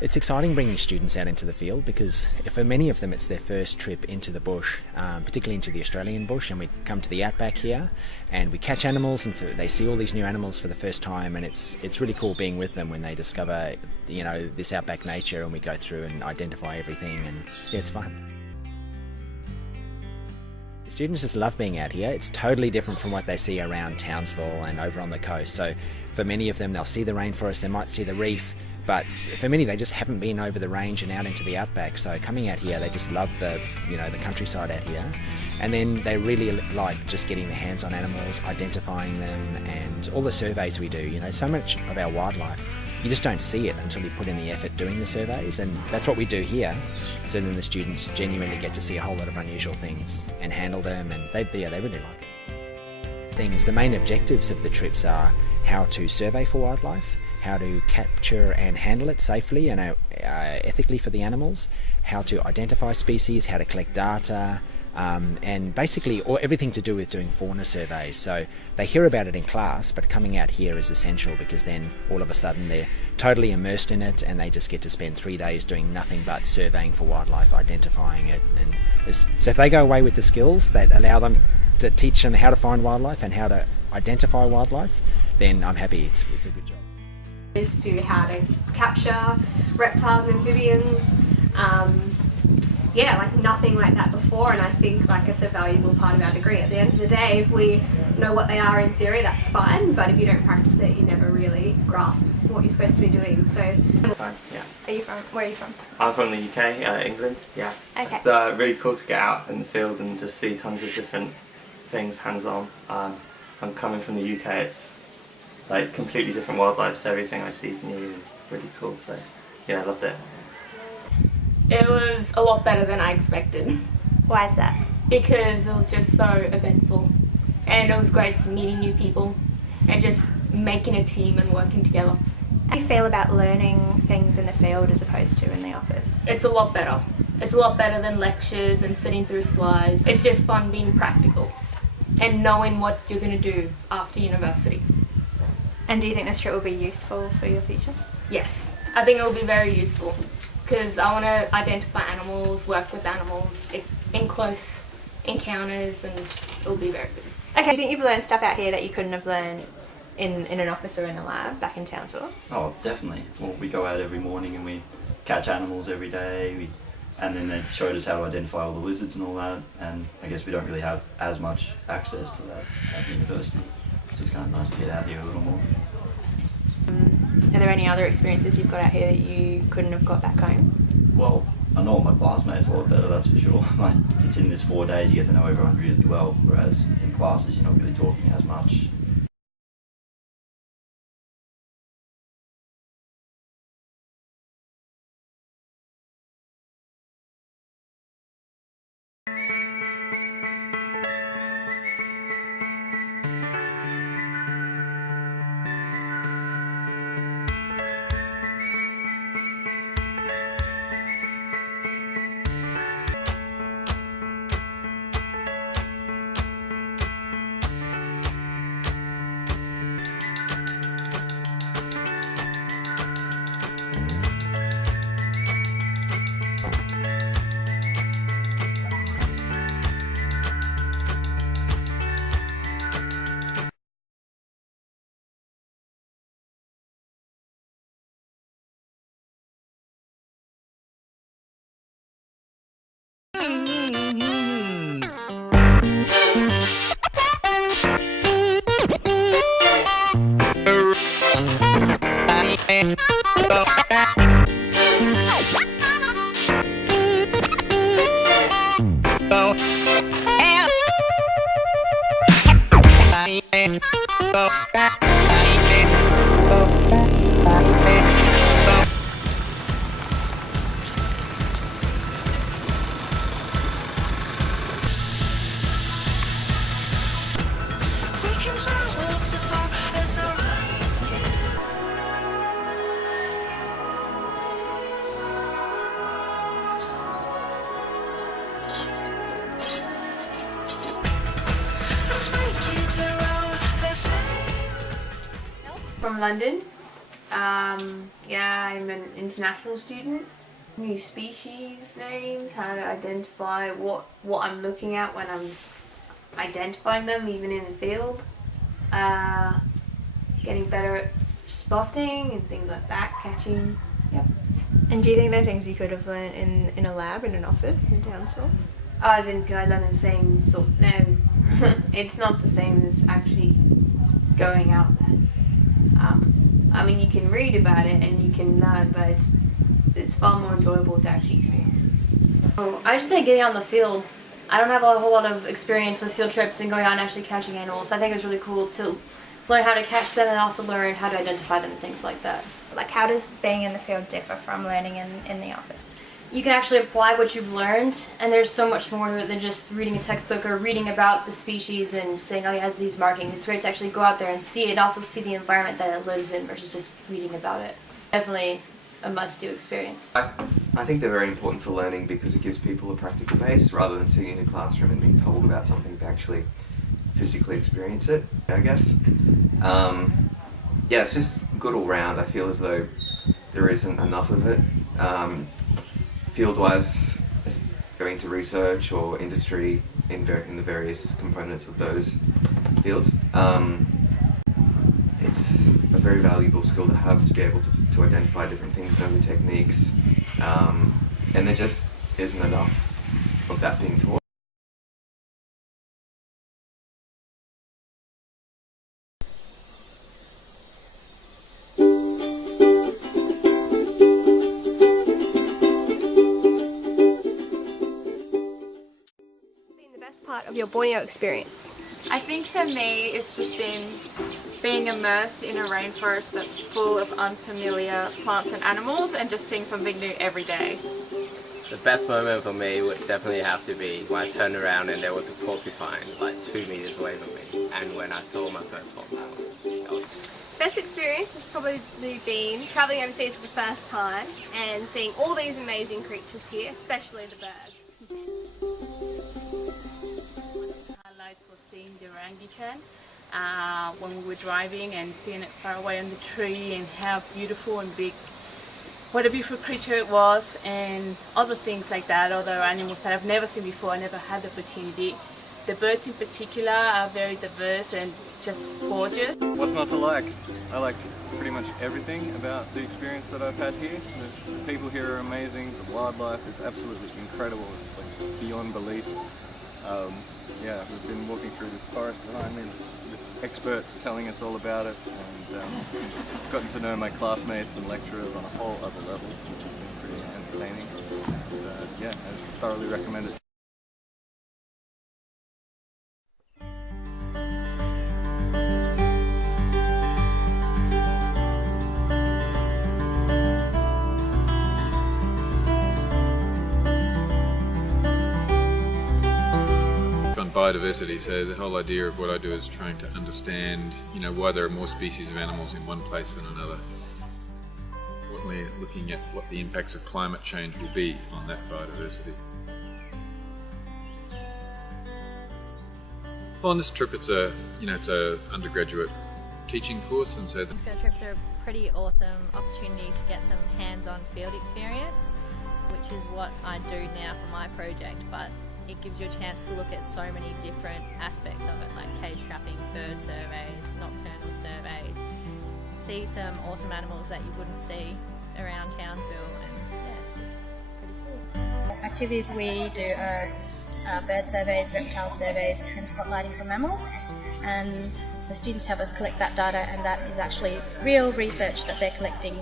It's exciting bringing students out into the field because for many of them it's their first trip into the bush, particularly into the Australian bush, and we come to the outback here and we catch animals and they see all these new animals for the first time, and it's really cool being with them when they discover this outback nature, and we go through and identify everything, and yeah, it's fun. The students just love being out here. It's totally different from what they see around Townsville and over on the coast. So for many of them, they'll see the rainforest, they might see the reef, but for many, they just haven't been over the range and out into the outback. So coming out here, they just love the countryside out here. And then they really like just getting their hands on animals, identifying them, and all the surveys we do. So much of our wildlife, you just don't see it until you put in the effort doing the surveys, and that's what we do here. So then the students genuinely get to see a whole lot of unusual things and handle them, and they really like it. The main objectives of the trips are how to survey for wildlife, how to capture and handle it safely and ethically for the animals, how to identify species, how to collect data, and basically everything to do with doing fauna surveys. So they hear about it in class, but coming out here is essential, because then all of a sudden they're totally immersed in it and they just get to spend 3 days doing nothing but surveying for wildlife, identifying it. And so if they go away with the skills that allow them to teach them how to find wildlife and how to identify wildlife, then I'm happy. It's a good job. As to how to capture reptiles and amphibians, nothing like that before, and I think it's a valuable part of our degree. At the end of the day, if we know what they are in theory, that's fine, but if you don't practice it, you never really grasp what you're supposed to be doing. So, fine, yeah. Where are you from? I'm from the UK, England, yeah. Okay. It's really cool to get out in the field and just see tons of different things hands-on. I'm coming from the UK, it's completely different wildlife, so everything I see is new and really cool, so yeah, I loved it. It was a lot better than I expected. Why is that? Because it was just so eventful, and it was great meeting new people and just making a team and working together. How do you feel about learning things in the field as opposed to in the office? It's a lot better. It's a lot better than lectures and sitting through slides. It's just fun being practical and knowing what you're going to do after university. And do you think this trip will be useful for your future? Yes, I think it will be very useful, because I want to identify animals, work with animals in close encounters, and it will be very good. Okay, do you think you've learned stuff out here that you couldn't have learned in an office or in a lab back in Townsville? Oh, definitely. Well, we go out every morning and we catch animals every day, and then they showed us how to identify all the lizards and all that, and I guess we don't really have as much access to that at university. So it's kind of nice to get out here a little more. Are there any other experiences you've got out here that you couldn't have got back home? Well, I know my classmates a lot better, that's for sure. It's in this 4 days, you get to know everyone really well, whereas in classes you're not really talking as much. From London. Yeah, I'm an international student. New species names, how to identify what I'm looking at when I'm identifying them, even in the field. Getting better at spotting and things like that, catching. Yep. And do you think they're things you could have learned in a lab, in an office in Townsville? As in, could I learn the same sort? No, it's not the same as actually going out there. I mean, you can read about it and you can learn, but it's far more enjoyable to actually experience it. Oh, I just say getting out in the field. I don't have a whole lot of experience with field trips and going out and actually catching animals, so I think it's really cool to learn how to catch them and also learn how to identify them and things like that. Like, how does being in the field differ from learning in the office? You can actually apply what you've learned, and there's so much more to it than just reading a textbook or reading about the species and saying, oh, it has these markings. It's great to actually go out there and see it and also see the environment that it lives in versus just reading about it. Definitely a must-do experience. I think they're very important for learning because it gives people a practical base rather than sitting in a classroom and being told about something to actually physically experience it, I guess. Yeah, it's just good all round. I feel as though there isn't enough of it. Field-wise, going to research or industry in the various components of those fields. It's a very valuable skill to have, to be able to identify different things, know the techniques, and there just isn't enough of that being taught. Part of your Borneo experience? I think for me it's just been being immersed in a rainforest that's full of unfamiliar plants and animals and just seeing something new every day. The best moment for me would definitely have to be when I turned around and there was a porcupine like 2 meters away from me, and when I saw my first hornbill. Best experience has probably been travelling overseas for the first time and seeing all these amazing creatures here, especially the birds. Highlight was seeing the orangutan when we were driving and seeing it far away on the tree, and how beautiful and big, what a beautiful creature it was, and other things like that, other animals that I've never seen before. I never had the opportunity. The birds in particular are very diverse and just gorgeous. What's not to like? I like pretty much everything about the experience that I've had here. The people here are amazing, the wildlife is absolutely incredible, it's like beyond belief. Yeah, we've been walking through this forest behind me with experts telling us all about it, and gotten to know my classmates and lecturers on a whole other level, which has been pretty entertaining. And, yeah, I thoroughly recommend it. Biodiversity, so the whole idea of what I do is trying to understand, why there are more species of animals in one place than another. What we're looking at, what the impacts of climate change will be on that biodiversity. Well, on this trip, it's a undergraduate teaching course, and so field trips are a pretty awesome opportunity to get some hands-on field experience, which is what I do now for my project, but it gives you a chance to look at so many different aspects of it, like cage trapping, bird surveys, nocturnal surveys, see some awesome animals that you wouldn't see around Townsville, and yeah, it's just pretty cool. Activities we do are bird surveys, reptile surveys, and spotlighting for mammals, and the students help us collect that data, and that is actually real research that they're collecting.